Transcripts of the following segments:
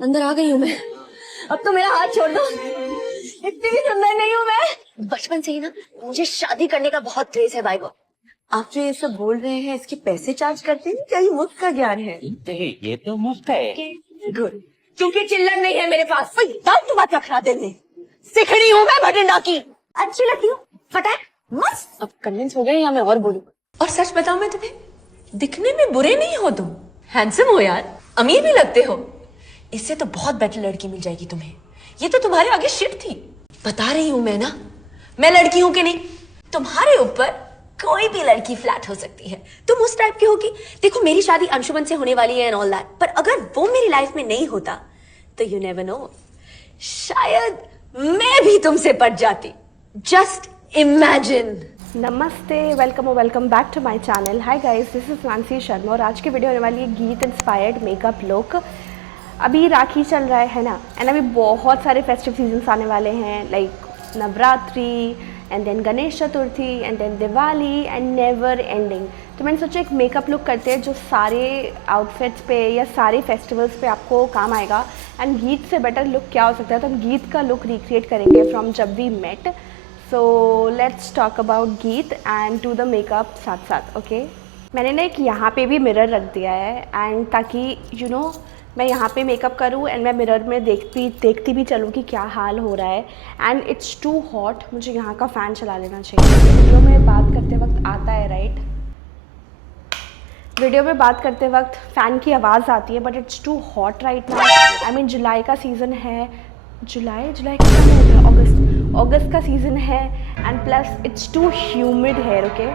अंदर आ गई हूँ मैं। अब तो मेरा हाथ छोड़ दो। इतनी भी सुंदर नहीं हूँ मैं। बचपन से ही ना मुझे शादी करने का बहुत क्रेज है भाई को। आप जो ये सब बोल रहे हैं इसके पैसे चार्ज करते हैं क्या? ये मुफ्त का ज्ञान है? ये तो मुफ्त है। गुड, क्योंकि चिल्लर नहीं है मेरे पास। दांत बात रखना देने सिखड़ी हूँ मैं भटिंडा की। अच्छी लगती हूँ फटाक मस्त। अब कन्विंस हो गए या मैं और बोलूँ? और सच बताऊं मैं तुम्हें, दिखने में बुरे नहीं हो तुम, हैंडसम हो यार, अमीर भी लगते हो। इससे तो बहुत बेटर लड़की मिल जाएगी तुम्हें। ये तो तुम्हारे आगे शिट थी। बता रही हूं मैं ना, मैं लड़की हूं कि नहीं। तुम्हारे ऊपर कोई भी लड़की फ्लैट हो सकती है। तुम उस टाइप की होगी। देखो मेरी शादी अंशुमन से होने वाली है एंड ऑल दैट, पर अगर वो मेरी लाइफ में नहीं होता तो यू नेवर नो, शायद मैं भी तुमसे पट जाती। Just imagine. नमस्ते, welcome back to my channel. Hi guys, this is Nancy Sharma और आज की वीडियो होने वाली है गीत इंस्पायर्ड मेकअप लुक। अभी राखी चल रहा है ना, एंड अभी बहुत सारे फेस्टिव सीजन्स आने वाले हैं, like Navratri and then Ganesh Chaturthi and then Diwali and never ending. तो मैंने सोचा एक मेकअप लुक करते हैं जो सारे आउटफिट्स पे या सारे फेस्टिवल्स पे आपको काम आएगा। एंड गीत से बेटर लुक क्या हो सकता है, तो हम गीत का लुक रिक्रिएट करेंगे from Jab we met. So let's talk about Geet and to the makeup साथ साथ। ओके, मैंने ना एक यहाँ पे भी मिरर रख दिया है, एंड ताकि यू नो मैं यहाँ पे मेकअप करूँ एंड मैं मिरर में देखती भी चलूँ कि क्या हाल हो रहा है। एंड इट्स टू हॉट, मुझे यहाँ का फ़ैन चला लेना चाहिए। वीडियो में बात करते वक्त आता है राइट, वीडियो में बात करते वक्त फ़ैन की आवाज़ आती है, but it's too hot right now. I mean July का सीज़न है, जुलाई खत्म हो गया, अगस्त का सीज़न है, and plus it's too humid hair. Okay,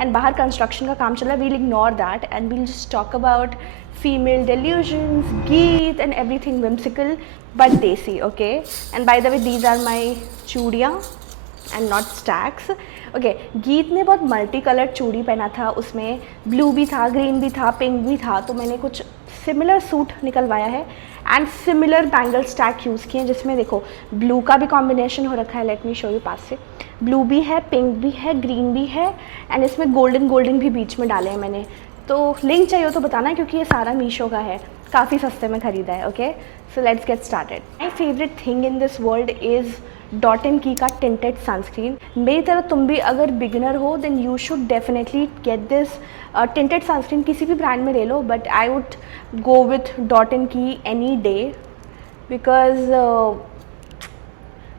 and बाहर कंस्ट्रक्शन का काम चल रहा है। We'll ignore that and we'll just talk about female delusions, Geet and everything whimsical but desi. Okay, and by the way these are my चूड़ियाँ and not stacks. Okay, गीत ने बहुत मल्टी कलर चूड़ी पहना था, उसमें ब्लू भी था, ग्रीन भी था, पिंक भी था, तो मैंने कुछ सिमिलर सूट निकलवाया है and similar bangle stack use किए हैं, जिसमें देखो ब्लू का भी कॉम्बिनेशन हो रखा है। Let me show you pass से। ब्लू भी है, पिंक भी है, ग्रीन भी है, एंड इसमें गोल्डन भी बीच में डाले हैं मैंने। तो लिंक चाहिए हो तो बताना, क्योंकि ये सारा मीशो का है, काफ़ी सस्ते में ख़रीदा है। Okay, so let's get started. My favourite thing in this world is dot and की का टिंटेड सनस्क्रीन। मेरी तरह तुम भी अगर बिगिनर हो then you should definitely get this tinted sunscreen. किसी भी ब्रांड में ले लो, but I would go with Dot and Key any day, because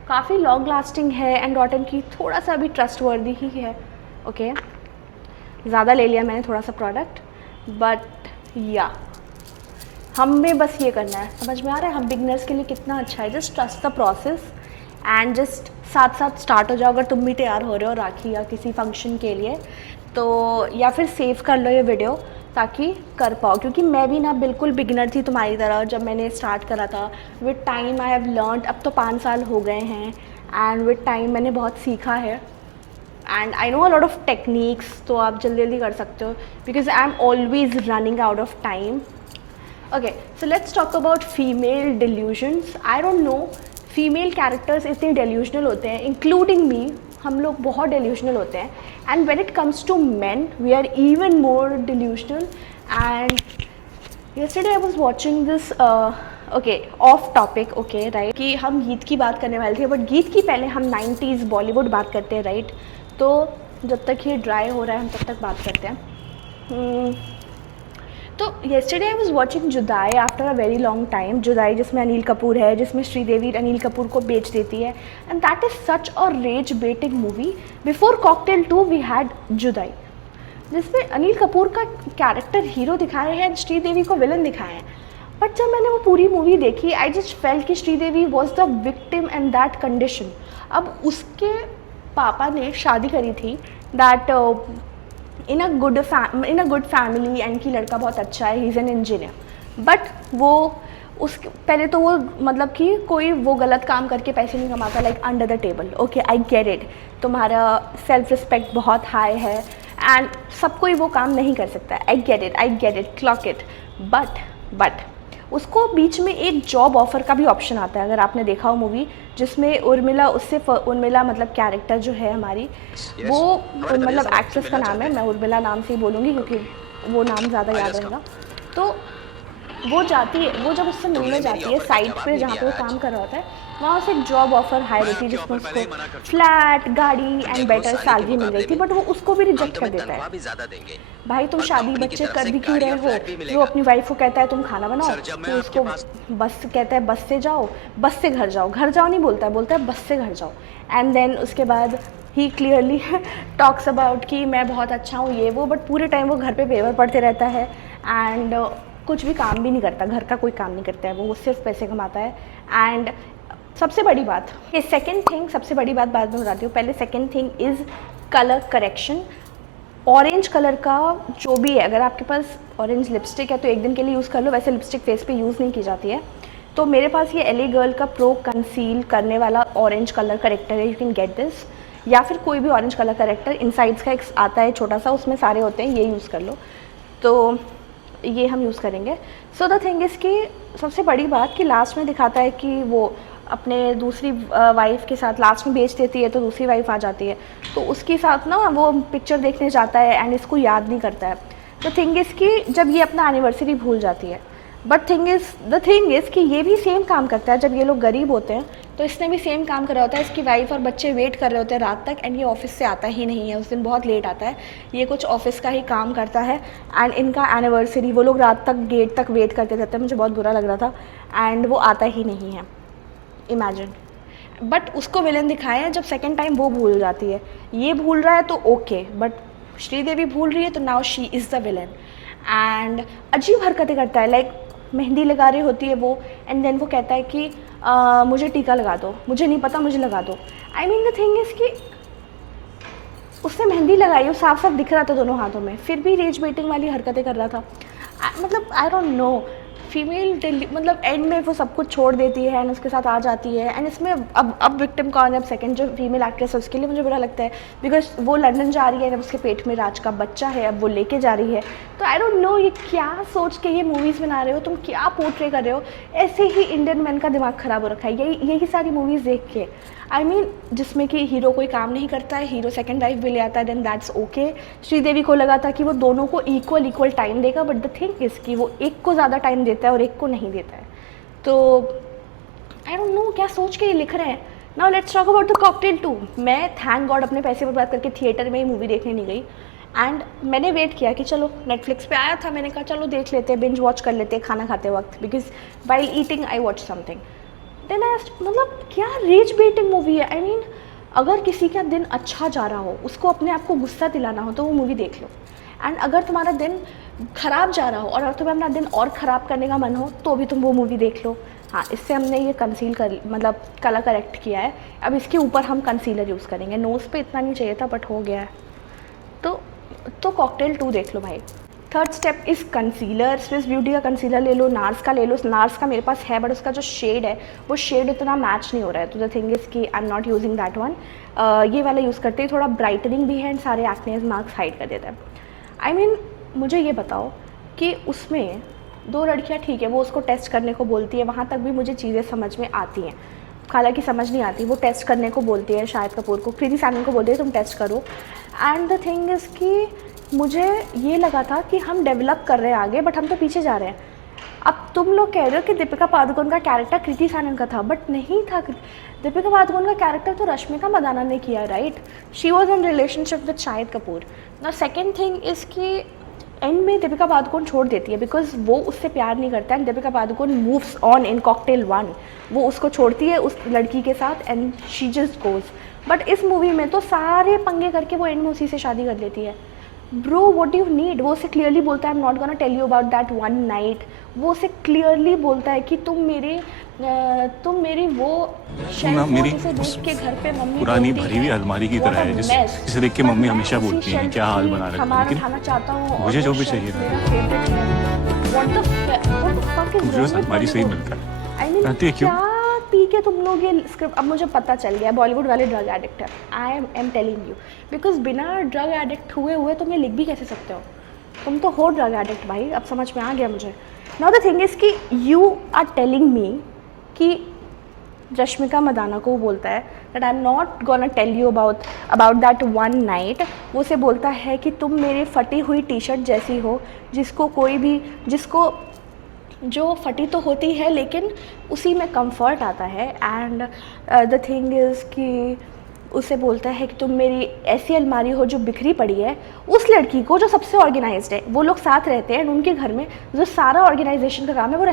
काफ़ी लॉन्ग लास्टिंग है एंड डॉट एंड की थोड़ा सा भी ट्रस्टवर्दी ही है। ओके, ज़्यादा ले लिया मैंने थोड़ा सा प्रोडक्ट, बट या हमें बस ये करना है, समझ में आ रहा है हम बिगनर्स के लिए कितना अच्छा है। Just trust the process and just साथ साथ स्टार्ट हो जाओ। अगर तुम भी तैयार हो रहे हो राखी या किसी फंक्शन के लिए, तो या फिर सेव कर लो ये वीडियो ताकि कर पाओ, क्योंकि मैं भी ना बिल्कुल बिगिनर थी तुम्हारी तरह जब मैंने स्टार्ट करा था। With time I have learned, अब तो 5 साल हो गए हैं, एंड विद टाइम मैंने बहुत सीखा है and I know a lot of techniques, तो आप जल्दी कर सकते हो, because I am always running out of time. Okay, so let's talk about female delusions. I don't know, female characters इतने डेल्यूजनल होते हैं, इंक्लूडिंग मी, हम लोग बहुत डेल्यूजनल होते हैं। And when it comes to men we are even more delusional. And yesterday I was watching this okay off topic, okay right, कि हम गीत की बात करने वाले थे, बट गीत की पहले हम 90s बॉलीवुड बात करते हैं राइट। तो जब तक ये ड्राई हो रहा है हम तब तक बात करते हैं। तो yesterday I was watching जुदाई after a very long time. जुदाई जिसमें अनिल कपूर है, जिसमें श्रीदेवी अनिल कपूर को बेच देती है, and that is such a rage baiting movie. Before Cocktail 2 we had Judaai, जिसमें अनिल कपूर का कैरेक्टर हीरो दिखाए हैं, श्रीदेवी को विलन दिखाए हैं। बट जब मैंने वो पूरी मूवी देखी, आई जस्ट फेल्ट कि Sridevi was the victim in that condition. अब उसके पापा ने शादी करी थी that in a good family, and की लड़का बहुत अच्छा है, he is an engineer, but वो उसके पहले तो वो मतलब कि कोई वो गलत काम करके पैसे नहीं कमाता, like under the table. Okay, I get it, तुम्हारा सेल्फ रिस्पेक्ट बहुत हाई है एंड सब कोई वो काम नहीं कर सकता। I get it, clock it, but उसको बीच में एक जॉब ऑफर का भी ऑप्शन आता है, अगर आपने देखा हो मूवी, जिसमें उर्मिला उर्मिला मतलब कैरेक्टर जो है हमारी, वो मतलब एक्ट्रेस का नाम है, मैं उर्मिला नाम से ही बोलूँगी क्योंकि वो नाम ज़्यादा याद रहेगा। तो वो जाती है, वो जब उससे मिलने जाती है साइट पे जहाँ पे वो काम कर रहा होता है, वहाँ से एक जॉब ऑफर हायर होती है जिसमें उसको फ्लैट, गाड़ी एंड बेटर सैलरी मिल रही थी, बट वो उसको भी रिजेक्ट कर देता है। भाई तुम शादी बच्चे कर भी क्यों रहे हो? वो अपनी वाइफ को कहता है तुम खाना बनाओ, तो उसको बस कहता है बस से जाओ, बस से घर जाओ, घर जाओ नहीं बोलता है, बोलता है बस से घर जाओ। एंड देन उसके बाद ही क्लियरली टॉक्स अबाउट कि मैं बहुत अच्छा हूँ ये वो, बट पूरे टाइम वो घर पे पेपर पढ़ते रहता है एंड कुछ भी काम भी नहीं करता, घर का कोई काम नहीं करता है, वो सिर्फ पैसे कमाता है। एंड सबसे बड़ी बात, ये सेकंड थिंग, सबसे बड़ी बात बाद में बताती हूँ, पहले second thing is colour correction. Orange colour का जो भी है, अगर आपके पास ऑरेंज लिपस्टिक है तो एक दिन के लिए यूज़ कर लो, वैसे लिपस्टिक फेस पे यूज़ नहीं की जाती है। तो मेरे पास ये LA गर्ल का प्रो कंसील करने वाला ऑरेंज कलर करेक्टर है, यू कैन गेट दिस, या फिर कोई भी ऑरेंज कलर करेक्टर, इनसाइड्स का एक आता है छोटा सा, उसमें सारे होते हैं, ये यूज़ कर लो। तो ये हम यूज़ करेंगे। सो द थिंग इज़ कि सबसे बड़ी बात कि लास्ट में दिखाता है कि वो अपने दूसरी वाइफ के साथ लास्ट में बेच देती है, तो दूसरी वाइफ आ जाती है, तो उसके साथ ना वो पिक्चर देखने जाता है एंड इसको याद नहीं करता है। द थिंग इज़ कि जब ये अपना एनिवर्सरी भूल जाती है, बट द थिंग इज़ कि ये भी सेम काम करता है, जब ये लोग गरीब होते हैं तो इसने भी सेम काम करा होता है, इसकी वाइफ और बच्चे वेट कर रहे होते हैं रात तक एंड ये ऑफिस से आता ही नहीं है, उस दिन बहुत लेट आता है, ये कुछ ऑफिस का ही काम करता है एंड इनका एनिवर्सरी वो लोग रात तक गेट तक वेट करते रहते हैं, मुझे बहुत बुरा लग रहा था एंड वो आता ही नहीं है, इमेजिन। बट उसको विलन दिखाया है जब सेकेंड टाइम वो भूल जाती है, ये भूल रहा है तो ओके, बट श्रीदेवी भूल रही है तो now she is the villain. And अजीब हरकतें करता है, लाइक मेहंदी लगा रही होती है वो एंड देन वो कहता है कि मुझे टीका लगा दो, मुझे नहीं पता, मुझे लगा दो। I mean the thing is कि उसने मेहंदी लगाई, वो साफ साफ दिख रहा था दोनों हाथों में, फिर भी रेज बेटिंग वाली हरकतें कर रहा था। मतलब आई डोंट नो, फीमेल मतलब एंड में वो सब कुछ छोड़ देती है एंड उसके साथ आ जाती है एंड इसमें अब विक्टिम कौन है, अब सेकंड जो फीमेल एक्ट्रेस है उसके लिए मुझे बुरा लगता है, बिकॉज वो लंदन जा रही है, उसके पेट में राज का बच्चा है, अब वो लेके जा रही है। तो आई डोंट नो ये क्या सोच के ये मूवीज़ बना रहे हो, तुम क्या पोर्ट्रे कर रहे हो, ऐसे ही इंडियन मैन का दिमाग ख़राब हो रखा है यही सारी मूवीज़ देख के। आई मीन जिसमें कि हीरो कोई काम नहीं करता है, हीरो सेकंड वाइफ भी ले आता है, देन दैट्स ओके। श्रीदेवी को लगा था कि वो दोनों को इक्वल टाइम देगा, बट द थिंग इज़ कि वो एक को ज़्यादा टाइम देता है और एक को नहीं देता है। तो आई डोंट नो क्या सोच के ये लिख रहे हैं। Now let's talk about the cocktail 2। मैं थैंक गॉड अपने पैसे बर्बाद करके थिएटर में ही मूवी देखने नहीं गई एंड मैंने वेट किया कि चलो नेटफ्लिक्स पे आया था, मैंने कहा चलो देख लेते हैं, बिंज वॉच कर लेते हैं खाना खाते वक्त, because while eating I watch something. Then मतलब क्या रेज बेटिंग मूवी है। आई मीन अगर किसी का दिन अच्छा जा रहा हो, उसको अपने आप को गुस्सा दिलाना हो तो वो मूवी देख लो, एंड अगर तुम्हारा दिन ख़राब जा रहा हो और तुम्हें अपना दिन और ख़राब करने का मन हो तो भी तुम वो मूवी देख लो। हाँ, इससे हमने ये कंसील कर मतलब कलर करेक्ट किया है, अब इसके ऊपर हम कंसीलर यूज़ करेंगे। नोज़ पे इतना नहीं चाहिए था बट हो गया है। तो कॉकटेल 2 देख लो भाई। Third step is concealer. Swiss beauty का कंसीलर ले लो, नार्स का ले लो। नार्स का मेरे पास है बट उसका जो शेड है वो शेड इतना मैच नहीं हो रहा है, तो द थिंग इज़ कि आई am not using that one. ये वाला यूज़ करते हैं, थोड़ा ब्राइटनिंग भी है एंड सारे एक्नेस मार्क्स हाइड कर देता है। आई मीन मुझे ये बताओ कि उसमें 2 लड़कियाँ ठीक है, वो उसको टेस्ट करने को बोलती है, वहाँ तक भी मुझे चीज़ें समझ में आती हैं, हालांकि समझ नहीं आती। वो टेस्ट करने को बोलती है, शाहिद कपूर को, कृति सैनन को बोलती है तुम टेस्ट करो। एंड द थिंग इज़ कि मुझे ये लगा था कि हम डेवलप कर रहे हैं आगे, बट हम तो पीछे जा रहे हैं। अब तुम लोग कह रहे हो कि दीपिका पादुकोण का कैरेक्टर कृति सैनन का था, बट नहीं था। दीपिका पादुकोण का कैरेक्टर तो रश्मिका मंदाना ने किया, right? She was in relationship with Shahid Kapoor. ना सेकेंड थिंग इज़ कि एंड में दीपिका पादुकोण छोड़ देती है बिकॉज वो उससे प्यार नहीं करता and Deepika Padukone moves on in cocktail 1। वो उसको छोड़ती है उस लड़की के साथ and she just goes. But इस मूवी में तो सारे पंगे करके वो एंड में उसी से शादी कर लेती है। ब्रो व्हाट यू नीड, वो उसे क्लियरली बोलता है I am not gonna tell you about that one night. वो उसे क्लियरली बोलता है कि तुम मेरी वो मेरी से देख के घर पे मम्मी पुरानी भरी हुई अलमारी की तरह है, जिसे देख के मम्मी हमेशा बोलती है क्या हाल बना रखा है, लेकिन चाहता हूँ मुझे जो भी चाहिए था मुझे अलमारी से ही मिलता है। कहती है क्यों पी के तुम लोग ये स्क्रिप्ट, अब मुझे पता चल गया बॉलीवुड वाले ड्रग एडिक्ट है। I am telling you because बिना ड्रग एडिक्ट हुए तुम ये लिख भी कैसे सकते हो? तुम तो हो ड्रग एडिक्ट भाई, अब समझ में आ गया मुझे। नाउ द थिंग इज़ कि यू आर टेलिंग मी कि रश्मिका मंदाना को बोलता है that I am not gonna tell you about that one night. वो उसे बोलता है कि तुम मेरी फटी हुई टी शर्ट जैसी हो जिसको जो फटी तो होती है लेकिन उसी में कंफर्ट आता है। एंड द थिंग इज़ कि उसे बोलता है कि तुम मेरी ऐसी अलमारी हो जो बिखरी पड़ी है। उस लड़की को जो सबसे ऑर्गेनाइज्ड है, वो लोग साथ रहते हैं, उनके घर में जो सारा ऑर्गेनाइजेशन का काम है वो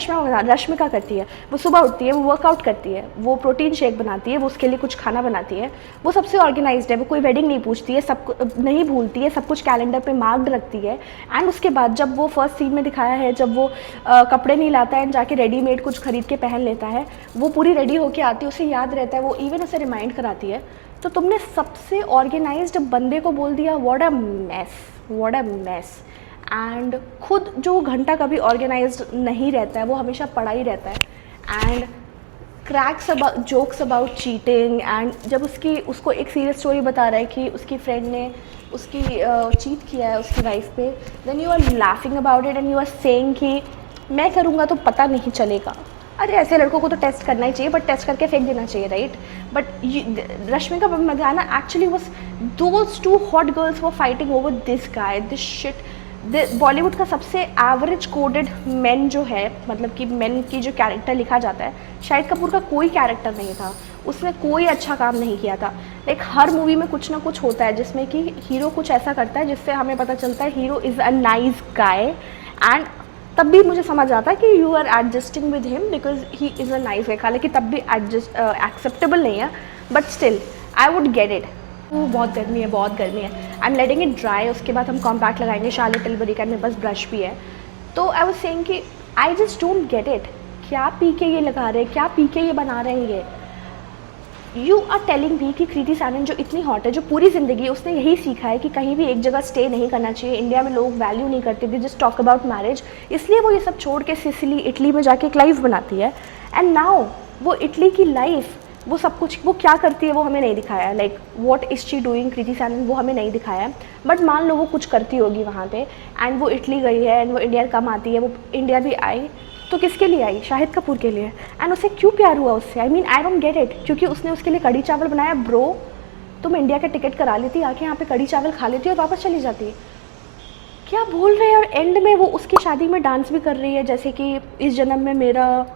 रश्मिका करती है। वो सुबह उठती है, वो वर्कआउट करती है, वो प्रोटीन शेक बनाती है, वो उसके लिए कुछ खाना बनाती है। वो सबसे ऑर्गेनाइज्ड है, वो कोई वेडिंग नहीं पूछती है, सब नहीं भूलती है, सब कुछ कैलेंडर पे मार्क्ड रखती है। एंड उसके बाद जब वो फर्स्ट सीन में दिखाया है, जब वो कपड़े नहीं लाता है एंड जाके रेडीमेड कुछ खरीद के पहन लेता है, वो पूरी रेडी होके आती है, उसे याद रहता है, वो इवन उसे रिमाइंड कराती है। तो तुमने सबसे ऑर्गेनाइज्ड बंदे को बोल दिया what a mess, what a mess. And खुद जो घंटा कभी ऑर्गेनाइज्ड नहीं रहता है, वो हमेशा पड़ा ही रहता है। And cracks about jokes about cheating. And जब उसको एक सीरियस स्टोरी बता रहा है कि उसकी फ्रेंड ने उसकी चीट किया है उसकी वाइफ पे, then you are laughing about it and you are saying कि मैं करूँगा तो पता नहीं चलेगा। अरे ऐसे लड़कों को तो टेस्ट करना ही चाहिए, बट टेस्ट करके फेंक देना चाहिए, right? But Rashmika Mandanna actually was, those two hot girls were fighting over this guy, this shit. Bollywood का सबसे एवरेज कोडेड मेन जो है, मतलब कि मेन की जो कैरेक्टर लिखा जाता है, शाहिद कपूर का कोई कैरेक्टर नहीं था, उसने कोई अच्छा काम नहीं किया था। लाइक हर मूवी में कुछ ना कुछ होता है जिसमें कि हीरो कुछ ऐसा करता है जिससे हमें पता चलता है hero is a nice guy. And तब भी मुझे समझ आता है कि you are adjusting with him because he is a nice guy. हालांकि तब भी एक्सेप्टेबल नहीं है, but still I would get it. बहुत गर्मी है, बहुत गर्मी है, I am letting it dry. उसके बाद हम कॉम्पैक्ट लगाएंगे, शार्लेट टिलबरी का मेरे पास ब्रश भी है। तो आई वाज सेइंग कि I just don't get it, क्या पी के ये लगा रहे हैं, क्या पी के ये बना रहे हैं ये। यू आर टेलिंग मी कि कृति सैनन जो इतनी हॉट है, जो पूरी ज़िंदगी उसने यही सीखा है कि कहीं भी एक जगह स्टे नहीं करना चाहिए, इंडिया में लोग वैल्यू नहीं करते थे, जस्ट टॉक अबाउट मैरिज, इसलिए वो ये सब छोड़ के सिसिली इटली में जाके एक लाइफ बनाती है। एंड नाउ वो इटली की लाइफ, वो सब कुछ वो क्या करती है वो हमें नहीं दिखाया है। Like what is she doing Kriti Sanon, वो हमें नहीं दिखाया है। बट मान लो वो कुछ करती होगी वहाँ पे, एंड वो इटली गई है, एंड वो इंडिया कम आती है, वो इंडिया भी आई, तो किसके लिए आई? शाहिद कपूर के लिए। एंड उसे क्यों प्यार हुआ उससे? आई mean I don't get it. क्योंकि उसने उसके लिए कड़ी चावल बनाया। ब्रो, तुम इंडिया का टिकट करा लेती, आके यहाँ पे कड़ी चावल खा लेती और वापस चली जाती। क्या बोल रहे हैं? और एंड में वो उसकी शादी में डांस भी कर रही है, जैसे कि इस जन्म में मेरा,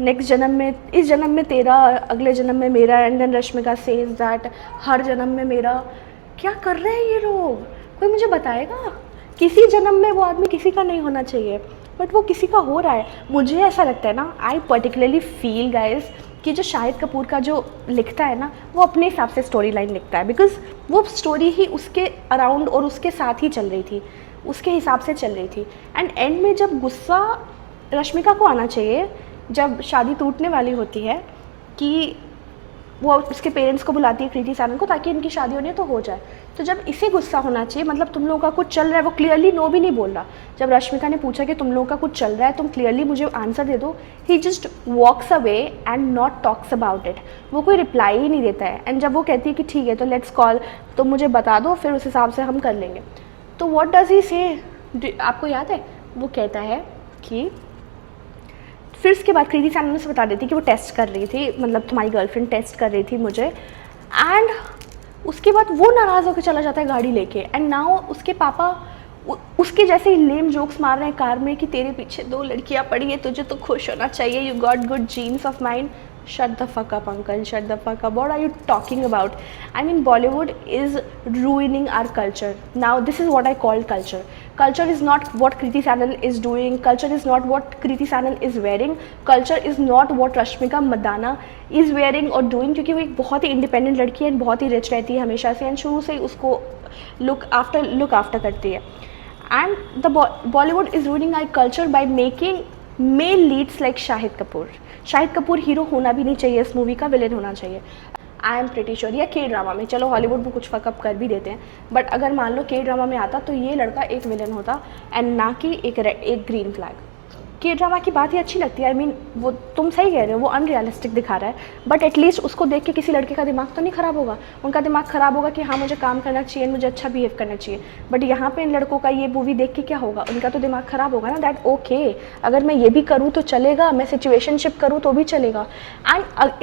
नेक्स्ट जन्म में, इस जन्म में तेरा, अगले जन्म में मेरा। And then Rashmika says that हर जन्म में मेरा। क्या कर रहे हैं ये लोग? कोई मुझे बताएगा? किसी जन्म में वो आदमी किसी का नहीं होना चाहिए, बट वो किसी का हो रहा है। मुझे ऐसा लगता है ना, आई पर्टिकुलरली फील गाइज कि जो शाहिद कपूर का जो लिखता है ना, वो अपने हिसाब से स्टोरी लाइन लिखता है, बिकॉज वो स्टोरी ही उसके अराउंड और उसके साथ ही चल रही थी, उसके हिसाब से चल रही थी। एंड एंड में जब गुस्सा रश्मिका को आना चाहिए, जब शादी टूटने वाली होती है, कि वो उसके पेरेंट्स को बुलाती है कृति सैनन को, ताकि इनकी शादी होनी है तो हो जाए, तो जब इसे गुस्सा होना चाहिए, मतलब तुम लोगों का कुछ चल रहा है, वो क्लियरली नो भी नहीं बोल रहा। जब रश्मिका ने पूछा कि तुम लोगों का कुछ चल रहा है, तुम क्लियरली मुझे आंसर दे दो, he just walks away and not talks about it. वो कोई रिप्लाई ही नहीं देता है। एंड जब वो कहती है कि ठीक है तो लेट्स कॉल, तो मुझे बता दो, फिर उस हिसाब से हम कर लेंगे, तो व्हाट डज ही से? आपको याद है वो कहता है कि, फिर उसके बाद कृति सैनन से बता देती कि वो टेस्ट कर रही थी, मतलब तुम्हारी गर्लफ्रेंड टेस्ट कर रही थी मुझे। एंड उसके बाद वो नाराज़ होकर चला जाता है गाड़ी लेके। एंड नाउ उसके पापा उसके जैसे ही लेम जोक्स मार रहे हैं कार में कि तेरे पीछे 2 लड़कियां पड़ी है, तुझे तो खुश होना चाहिए, you got good jeans of mind. Shut the fuck up, uncle. Shut the fuck up. What are you talking about? I mean, Bollywood is ruining our culture. Now, this is what I call culture. Culture is not what Kriti Sanon is doing. Culture is not what Kriti Sanon is wearing. Culture is not what Rashmika Mandanna is wearing or doing. क्योंकि वो एक बहुत ही independent लड़की है, बहुत ही rich रहती है हमेशा से, एंड शुरू से ही उसको लुक आफ्टर करती है। And the Bollywood is ruining our culture by making male leads like Shahid Kapoor. Shahid Kapoor hero होना भी नहीं चाहिए, इस मूवी का विलेन होना चाहिए। आई एम प्रिटी श्योर, या के ड्रामा में, चलो हॉलीवुड में कुछ फकअप कर भी देते हैं, बट अगर मान लो के ड्रामा में आता तो ये लड़का एक विलेन होता एंड ना कि एक ग्रीन फ्लैग। के ड्रामा की बात ही अच्छी लगती है। आई मीन वो तुम सही कह रहे हो, वो अनरियलिस्टिक दिखा रहा है, बट एटलीस्ट उसको देख के किसी लड़के का दिमाग तो नहीं ख़राब होगा। उनका दिमाग ख़राब होगा कि हाँ मुझे काम करना चाहिए, मुझे अच्छा बिहेव करना चाहिए। बट यहाँ पे इन लड़कों का ये मूवी देख के क्या होगा, उनका तो दिमाग ख़राब होगा ना, दैट ओके अगर मैं ये भी करूँ तो चलेगा, मैं सिचुएशनशिप करूँ तो भी चलेगा। एंड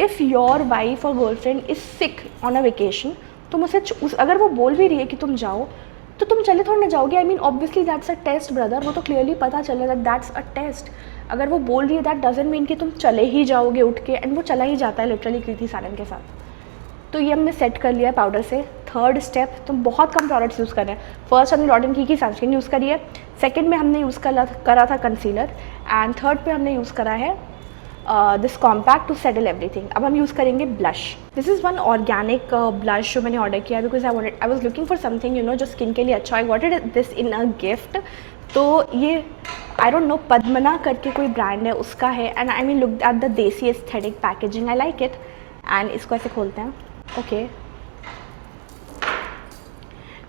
इफ़ योर वाइफ और girlfriend is sick on a vacation, तुम उसे अगर वो बोल भी रही है कि तुम जाओ, तो तुम चले थोड़ा ना जाओगे. I mean obviously that's a test brother. वो तो क्लियरली पता चल रहा है दैट्स अ टेस्ट. अगर वो बोल रही है दैट डजंट मीन कि तुम चले ही जाओगे उठ के. एंड वो चला ही जाता है लिटरली कृति सानन के साथ. तो ये हमने सेट कर लिया है पाउडर से. थर्ड स्टेप, तुम बहुत कम प्रोडक्ट्स यूज़ कर रहे हैं. फर्स्ट हमने डॉट एंड की सनस्क्रीन यूज़ करी है. सेकंड में हमने यूज़ करा था कंसीलर. एंड थर्ड पे हमने यूज़ करा है this compact to settle everything. अब हम यूज़ करेंगे blush. This is one organic blush जो मैंने ऑर्डर किया because I was looking for something you know जो स्किन के लिए अच्छा. I got it this in a gift. तो ये आई डोंट नो पद्मना करके कोई ब्रांड है उसका है. And I mean look at the desi aesthetic packaging. I like it. And इसको ऐसे खोलते हैं. ओके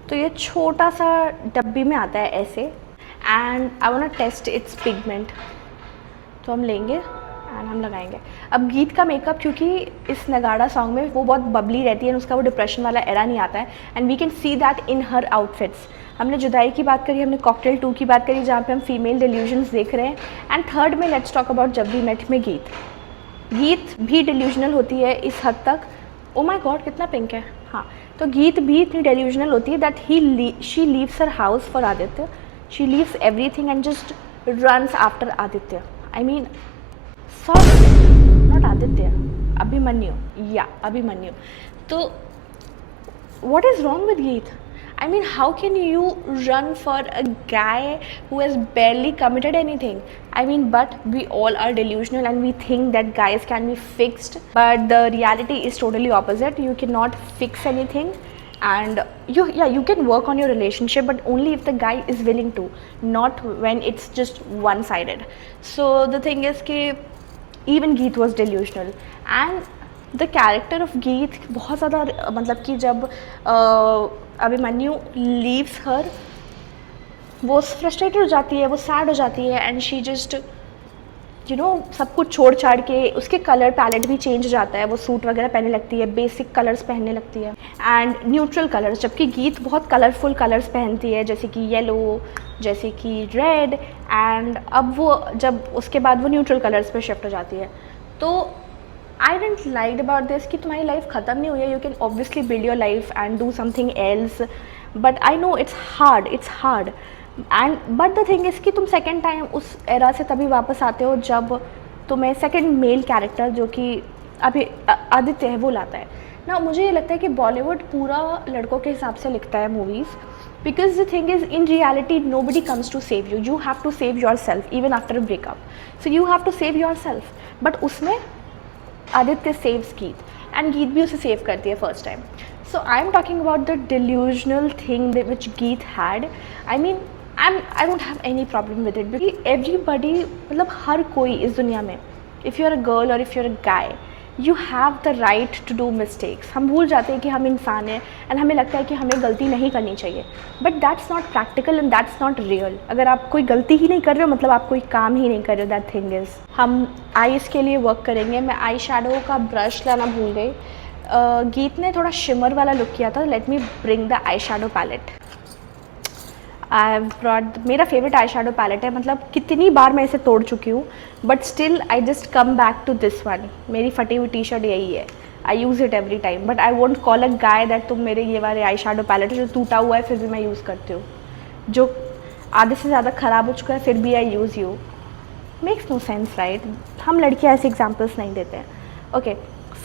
तो ये छोटा सा डब्बी में आता है ऐसे. And I want test its pigment. तो हम लेंगे एंड हम लगाएंगे. अब गीत का मेकअप क्योंकि इस नगाड़ा सॉन्ग में वो बहुत बबली रहती है. उसका वो डिप्रेशन वाला एरा नहीं आता है. And we can see that in her outfits. हमने जुदाई की बात करी, हमने कॉकटेल 2 की बात करी जहाँ पे हम फीमेल डिल्यूजन्स देख रहे हैं. एंड थर्ड में लेट्स टॉक अबाउट जब वी मेट में गीत भी डिल्यूजनल होती है इस हद तक. ओ माय गॉड कितना पिंक है. हाँ तो गीत भी इतनी डेल्यूजनल होती है that she leaves her house for Aditya. She leaves everything and just runs after Aditya. I mean sorry not Aditya, Abhimanyu. या अभिमन्यु. तो what is wrong with Geet? I mean, how can you run for a guy who has barely committed anything? I mean, but we all are delusional and we think that guys can be fixed. But the reality is totally opposite. You cannot fix anything. And you can work on your relationship, but only if the guy is willing to, not when it's just one-sided. So the thing is कि even Geet was delusional. And the character of गीत बहुत ज़्यादा मतलब कि जब Abhimanyu leaves her वो frustrated हो जाती है, वो सैड हो जाती है. And she just you know सब कुछ छोड़ छाड़ के उसके कलर पैलेट भी चेंज हो जाता है. वो सूट वगैरह पहनने लगती है, बेसिक कलर्स पहनने लगती है एंड न्यूट्रल कलर्स. जबकि गीत बहुत कलरफुल कलर्स पहनती है जैसे कि येलो, जैसे कि रेड. एंड अब वो जब उसके बाद वो न्यूट्रल कलर्स पे शिफ्ट हो जाती है. तो I didn't like about this कि तुम्हारी लाइफ ख़त्म नहीं हुई है. You can obviously build your life and do something else. But I know it's hard. And but the thing is कि तुम second time उस era से तभी वापस आते हो जब तुम्हें second male character जो कि अभी आदित्य है वो लाता है ना. मुझे ये लगता है कि बॉलीवुड पूरा लड़कों के हिसाब से लिखता है movies. Because the thing is, in reality, nobody comes to save you. You have to save yourself even after a breakup. So you have to save yourself. But उसमें आदित्य सेव्स गीत एंड गीत भी उसे सेव करती है first time. So I am talking about the delusional thing which Geet had. I mean I don't have any problem with it because everybody मतलब हर कोई इस दुनिया में, if you are a girl और if you are a guy, you have the right to do mistakes. हम भूल जाते हैं कि हम इंसान हैं एंड हमें लगता है कि हमें गलती नहीं करनी चाहिए. But that's not practical and that's not real. अगर आप कोई गलती ही नहीं कर रहे हो मतलब आप कोई काम ही नहीं कर रहे हो. दैट थिंग इज़ हम आईज़ के लिए वर्क करेंगे. मैं आई शैडो का ब्रश लाना भूल गई. गीत ने थोड़ा शिमर वाला लुक किया था. Let me bring the eye shadow palette. I have brought मेरा फेवरेट आई शैडो पैलेट है. मतलब कितनी बार मैं इसे तोड़ चुकी हूँ but still I just come back to this one. मेरी फटी हुई टी शर्ट यही है. I use it every time. But I won't call a guy that तुम मेरे ये वाले आई शैडो पैलेट है जो टूटा हुआ है फिर भी मैं यूज़ करती हूँ, जो आधे से ज़्यादा ख़राब हो चुका है फिर भी I use you. Makes no sense right. हम लड़कियाँ ऐसे एग्जाम्पल्स नहीं देते हैं. ओके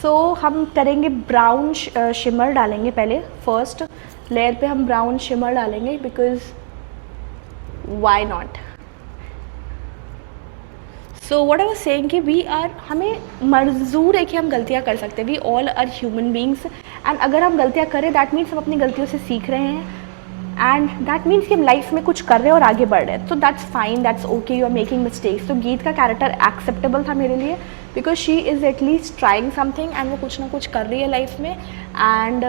सो हम करेंगे ब्राउन शिमर डालेंगे पहले. फर्स्ट लेयर पे हम ब्राउन शिमर डालेंगे because why not. So what I was saying कि वी आर हमें मंजूर है कि हम गलतियाँ कर सकते हैं. We all are human beings and अगर हम गलतियाँ करें दैट मीन्स हम अपनी गलतियों से सीख रहे हैं एंड दैट मीन्स कि हम लाइफ में कुछ कर रहे हैं और आगे बढ़ रहे हैं. तो that's fine, that's okay, you are making mistakes. तो गीत का कैरेक्टर एक्सेप्टेबल था मेरे लिए because she is at least trying something and वो कुछ ना कुछ कर रही है लाइफ में and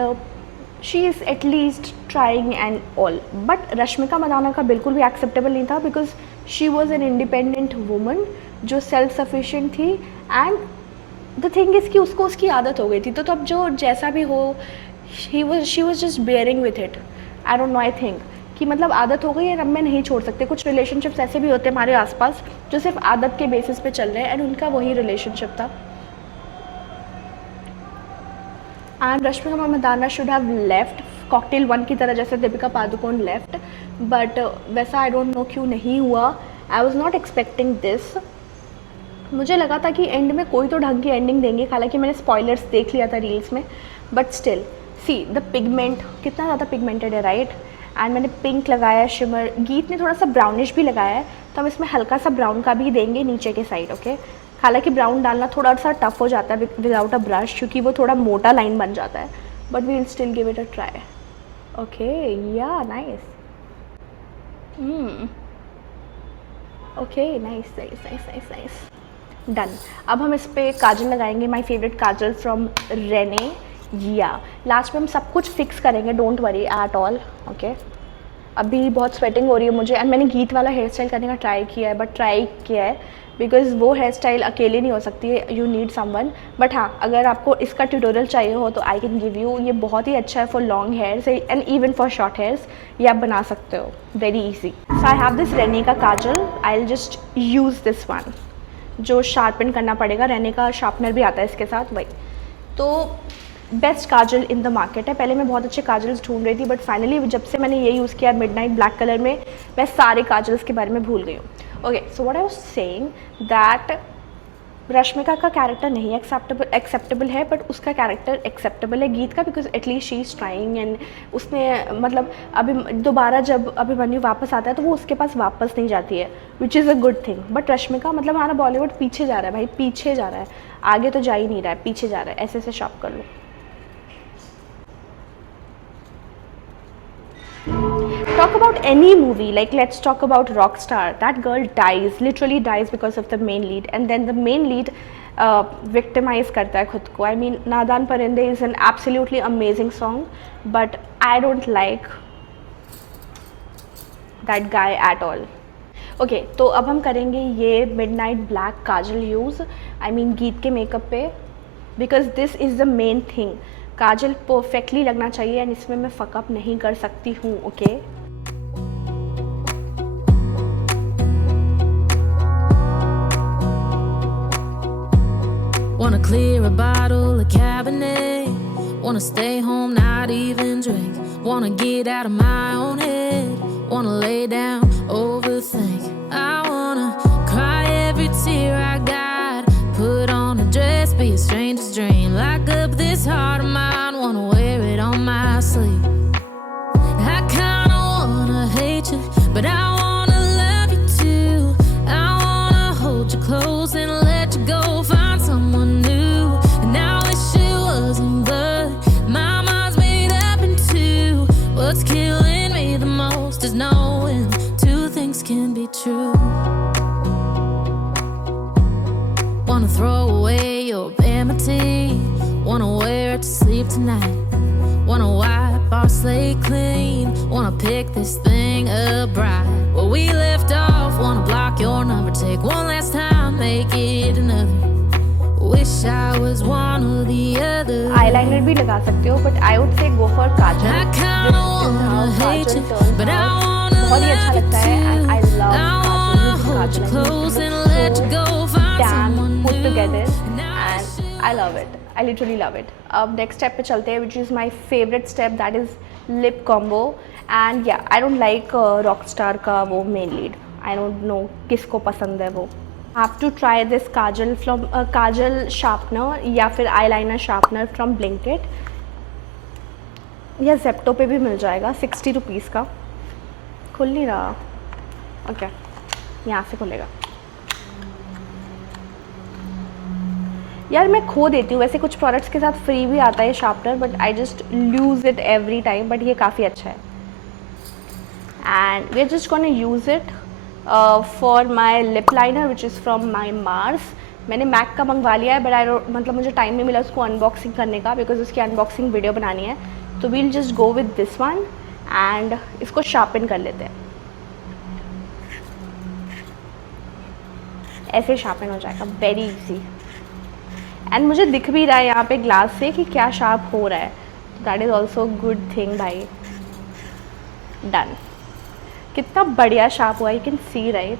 she is at least trying and all. But Rashmika Mandanna का बिल्कुल भी एक्सेप्टेबल नहीं था because she was an independent woman जो सेल्फ सफिशिएंट थी. एंड द थिंग इज़ कि उसको उसकी आदत हो गई थी. तो अब जो जैसा भी हो she was just bearing with it. I don't know, I think कि मतलब आदत हो गई है अब मैं नहीं छोड़ सकते. कुछ रिलेशनशिप्स ऐसे भी होते हैं हमारे आसपास जो सिर्फ आदत के बेसिस पे चल रहे हैं एंड उनका वही रिलेशनशिप था. And Rashmika Mandanna should have left Cocktail 1 की तरह, जैसे दीपिका पादुकोण लेफ्ट, बट वैसा आई डोंट नो क्यों नहीं हुआ. I was not expecting this. मुझे लगा था कि एंड में कोई तो ढंग की एंडिंग देंगे, हालांकि मैंने स्पॉयलर्स देख लिया था रील्स में, but still see the pigment कितना ज़्यादा पिगमेंटेड है, राइट. एंड मैंने पिंक लगाया, शिमर. गीत ने थोड़ा सा ब्राउनिश भी लगाया है, तो हम इसमें हल्का सा ब्राउन का भी देंगे नीचे के साइड. ओके, हालांकि ब्राउन डालना थोड़ा सा टफ हो जाता है विदाउट अ ब्रश, क्योंकि वो थोड़ा मोटा लाइन बन जाता है, but we will still give it a try. Okay, yeah nice. Okay, nice nice nice nice nice. Done. अब हम इस पर काजल लगाएंगे, my favourite kajal from Renee. या लास्ट में हम सब कुछ फिक्स करेंगे, don't worry at all. Okay, अभी बहुत स्वेटिंग हो रही है मुझे, एंड मैंने गीत वाला हेयर स्टाइल करने का ट्राई किया है, बट ट्राई किया है बिकॉज वो हेयर स्टाइल अकेले नहीं हो सकती है, यू नीड समवन. बट हाँ, अगर आपको इसका ट्यूटोरियल चाहिए हो तो आई कैन गिव यू. ये बहुत ही अच्छा है for long hairs and even for short hairs, ये आप बना सकते हो very easy. So I have this Renee का kajal. I will just use this one, जो शार्पन करना पड़ेगा. रेने का शार्पनर भी आता है इसके साथ, वही. तो best Kajal in the market है. पहले मैं बहुत अच्छे काजल्स ढूंढ रही थी, बट फाइनली जब से मैंने ये यूज़ किया मिडनाइट ब्लैक कलर में, मैं सारे काजल्स के बारे में भूल गई हूँ. Okay, so what I was saying that Rashmika का कैरेक्टर नहीं एक्सेप्टेबल है, बट उसका कैरेक्टर एक्सेप्टेबल है गीत का, because at least she is trying. And उसने मतलब अभी दोबारा जब अभिमन्यु वापस आता है तो वो उसके पास वापस नहीं जाती है, which is a good thing. But Rashmika मतलब हमारा बॉलीवुड पीछे जा रहा है भाई, पीछे जा रहा है, आगे तो जा ही नहीं रहा है, पीछे जा रहा है. ऐसे ऐसे शॉप कर लो. Talk about any movie, like let's talk about Rockstar. That girl dies, literally dies because of the main lead, and then the main lead victimize करता है खुद को. I mean, नादान परिंदे is an absolutely amazing song, but I don't like that guy at all. Okay, तो अब हम करेंगे ये midnight black Kajal use, I mean गीत के मेकअप पे, because this is the main thing. Kajal perfectly लगना चाहिए, एंड इसमें मैं फकअप नहीं कर सकती हूँ. Okay, Wanna clear a bottle of Cabernet. Wanna stay home, not even drink. Wanna get out of my own head. Wanna lay down, overthink. I wanna cry every tear I got. Put on a dress, be a stranger's dream. Lock up this heart of mine, wanna wear it on my sleeve. I kinda wanna hate you, but I wanna love you too. I wanna hold you close and let you go. Find someone new, and I wish it wasn't, but my mind's made up in two. What's killing me the most is knowing two things can be true. Wanna throw away your enmity. Wanna wear it to sleep tonight. Wanna wipe our slate clean. Wanna pick this thing up right where we left off. Wanna block your number, take one last time, make it another. Wish I was one or the other. eyeliner भी लगा सकते हो, but I would say go for Kajal. I kinda wanna hate you, but I wanna बहुत ही अच्छा love you लगता है, and I too. love I wanna hold you close and let you go. Find someone put new. together, Now I and should I love it. I literally love it. अब next step पे चलते हैं, which is my favorite step, that is lip combo. And yeah, I don't like Rockstar का वो main lead. I don't know किसको पसंद है वो. Have to try this Kajal from Kajal sharpener या फिर eyeliner sharpener from Blinkit. या Zepto पे भी मिल जाएगा, 60 रुपीज़ का. खुल नहीं रहा. ओके, यहाँ से खुलेगा. यार मैं खो देती हूँ वैसे कुछ प्रोडक्ट्स के साथ, फ्री भी आता है sharpener, but I just lose it every time. But ये काफ़ी अच्छा है, and we are just gonna use it for my lip liner which is from my Mars. मैंने मैक का मंगवा लिया है, बट मतलब मुझे टाइम नहीं मिला उसको अनबॉक्सिंग करने का, बिकॉज उसकी अनबॉक्सिंग वीडियो बनानी है. तो we'll just go with this one and इसको शार्पन कर लेते हैं. ऐसे शार्पन हो जाएगा, वेरी इजी. एंड मुझे दिख भी रहा है यहाँ पे ग्लास से कि क्या शार्प हो रहा है. That is also good thing भाई. डन. कितना बढ़िया शार्प हुआ, you can see right.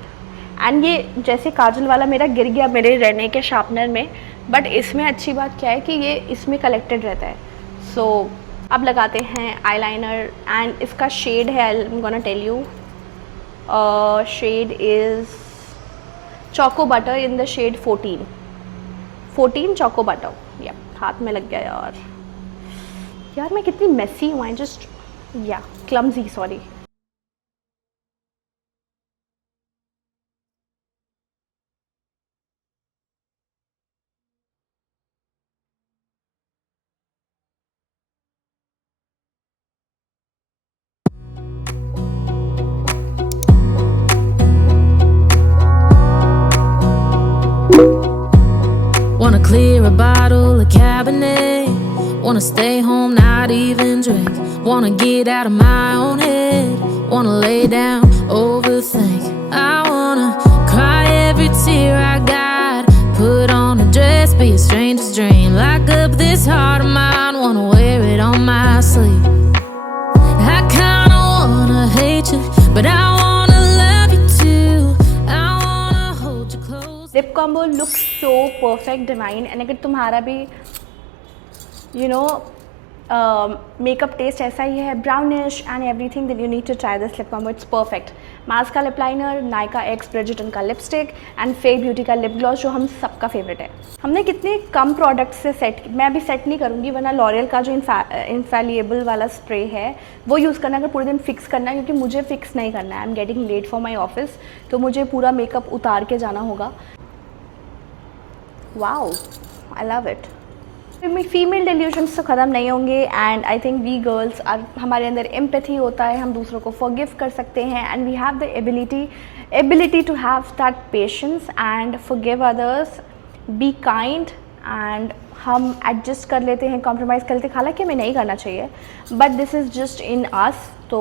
And ये जैसे काजल वाला मेरा गिर गया मेरे रेने के शार्पनर में, बट इसमें अच्छी बात क्या है कि ये इसमें कलेक्टेड रहता है, सो अब लगाते हैं आईलाइनर एंड इसका शेड है, I am gonna tell you, shade is choco butter in the shade 14 choco butter. या हाथ में लग गया यार मैं कितनी मेसी हूँ, आई जस्ट या clumsy, sorry. Wanna clear a bottle of Cabernet. Wanna stay home, not even drink. Wanna get out of my own head. Wanna lay down, overthink. I wanna cry every tear I got. Put on a dress, be a stranger's dream. Lock up this heart of mine, wanna wear it on my sleeve. I kinda wanna hate you, but I wanna love you too. I wanna hold you close. Lip combo look so perfect divine. And अगर तुम्हारा भी you know makeup test ऐसा ही है, brownish and everything, then you need to try this lip combo, it's perfect. Mars का lip liner, Nykaa x Bridgerton का lipstick and fake beauty का lip gloss जो हम सबका फेवरेट है। हमने कितने कम प्रोडक्ट से सेट, मैं अभी सेट नहीं करूँगी वरना लॉरियल का जो इनफैलिएबल वाला स्प्रे है वो यूज़ करना, अगर पूरे दिन फिक्स करना है, क्योंकि मुझे फिक्स नहीं करना है, I am getting late for my office, तो मुझे पूरा मेकअप उतार के जाना होगा। Wow, I love it. Female delusions तो ख़त्म नहीं होंगे and I think we girls are, हमारे अंदर एम्पैथी होता है, हम दूसरों को फॉरगिव कर सकते हैं and we have the ability to have that patience and forgive others, be kind, and हम एडजस्ट कर लेते हैं, कॉम्प्रोमाइज़ कर लेते हैं, हालांकि हमें नहीं करना चाहिए, but this is just in us. तो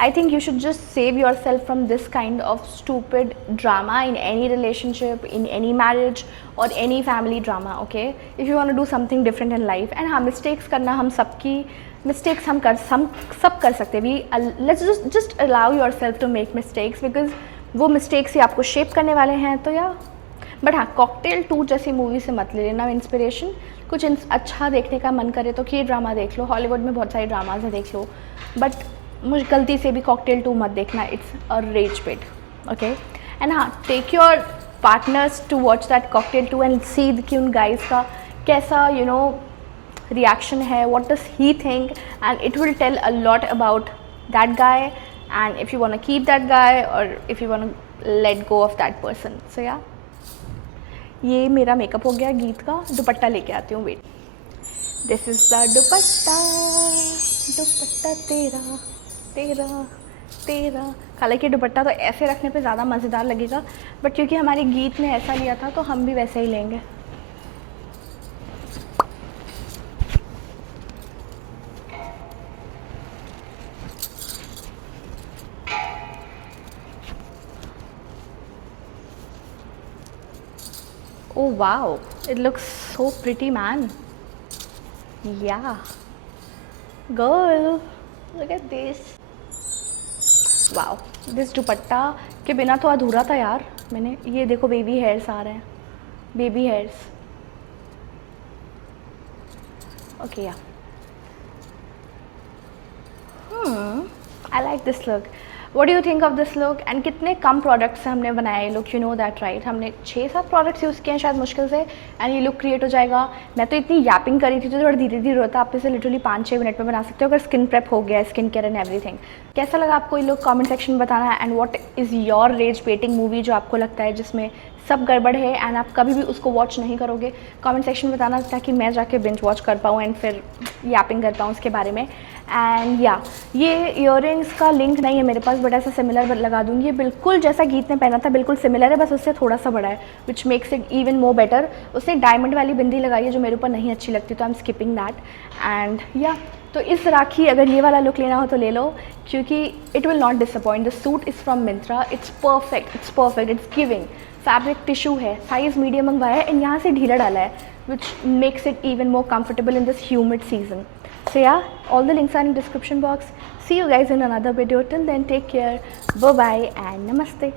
I think you should just save yourself from this kind of stupid drama in any relationship, in any marriage और any family drama, okay? If you want to do something different in life, and हाँ, mistakes करना, हम सबकी mistakes हम सब कर सकते हैं। We let's just allow yourself to make mistakes, because वो मिस्टेक्स ही आपको शेप करने वाले हैं। तो या बट हाँ, कॉकटेल 2 जैसी मूवी से मत ले लेना इंस्पिरेशन। कुछ अच्छा देखने का मन करे तो के ड्रामा देख लो, हॉलीवुड में बहुत सारे ड्रामाज हैं, देख लो, बट मुझे गलती से भी कॉकटेल 2 मत देखना, it's a rage pit, okay? And हाँ, take your partners to watch that cocktail 2 and see कि उन गाइज का कैसा यू नो रिएक्शन है, what does he think, and it will tell a lot about that guy, and if you want to keep that guy और if you want to let go of that person. So yeah, ये मेरा makeup हो गया। गीत का दुपट्टा लेके आती हूँ, wait. This is the dupatta, dupatta तेरा तेरा तेरा। हालांकि दुपट्टा तो ऐसे रखने पे ज़्यादा मज़ेदार लगेगा, बट क्योंकि हमारे गीत ने ऐसा लिया था तो हम भी वैसे ही लेंगे। Oh wow, it looks so pretty, man. Yeah. Girl, look at this. Wow, this दुपट्टा के बिना तो अधूरा था यार। मैंने ये देखो, बेबी हेयर्स आ रहे हैं, बेबी हेयर्स। ओके या, I like this look. What do you think of this look? And कितने कम प्रोडक्ट्स से हमने बनाया ये look, you know that right? हमने 6-7 प्रोडक्ट्स यूज़ किए हैं शायद मुश्किल से, एंड ये लुक क्रिएट हो जाएगा। मैं तो इतनी यापिंग करी थी तो थोड़ा धीरे धीरे होता, आप इसे लिटरली 5-6 मिनट में बना सकते हो अगर स्किन प्रेप हो गया, स्किन केयर एंड एवरीथिंग। कैसा लगा आपको ये लुक? कमेंट सेक्शन में बताना है। And what is your rage baiting movie जो आपको लगता है जिसमें सब गड़बड़ है एंड आप कभी भी उसको वॉच नहीं करोगे? कमेंट सेक्शन में बताना ताकि मैं जाके बिंज वॉच कर पाऊँ एंड फिर यापिंग कर पाऊँ उसके बारे में। एंड या, ये ईयररिंग्स का लिंक नहीं है मेरे पास, बट ऐसा सिमिलर लगा दूँगी। ये बिल्कुल जैसा गीत ने पहना था बिल्कुल सिमिलर है, बस उससे थोड़ा सा बड़ा है, which makes it even more better. उसने डायमंड वाली बिंदी लगाई है जो मेरे ऊपर नहीं अच्छी लगती, तो I am skipping that. And या, तो इस राखी अगर ये वाला लुक लेना हो तो ले लो, क्योंकि it will not disappoint. The suit is from Myntra, it's perfect, it's giving. Fabric tissue है, साइज़ मीडियम मंगवाया है एंड यहाँ से ढीला डाला है, which makes it even more comfortable in this humid season. So yeah, all the links are in the description box. See you guys in another video. Till then, take care, bye bye and namaste.